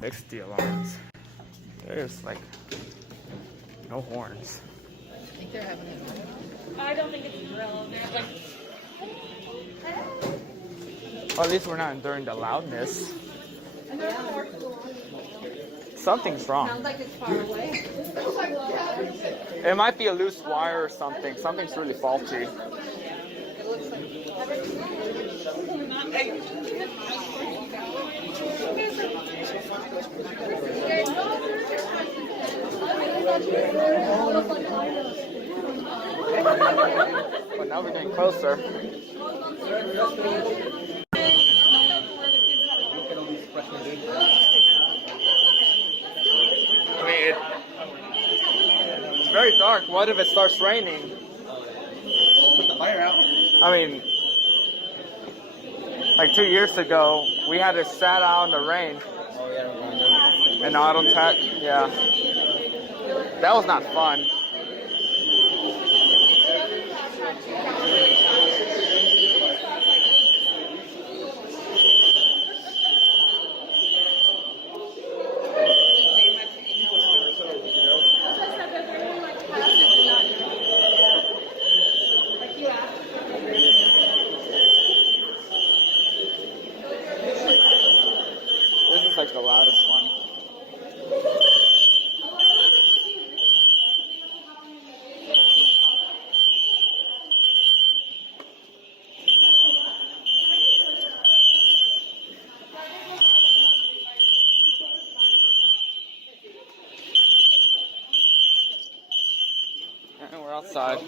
Fix the alarms. There's like no horns. I think they're having a drill. I don't think it's a drill. They're like, Well, at least we're not enduring the loudness. Something's wrong. Sounds like it's far away. It might be a loose wire or something. Something's really faulty. But now we're getting closer. I mean, it's very dark. What if it starts raining? Put the fire out. I mean, like 2 years ago, we had to sat out in the rain. Oh, yeah. In Auto Tech, yeah. That was not fun. This is like the loudest one. And we're outside.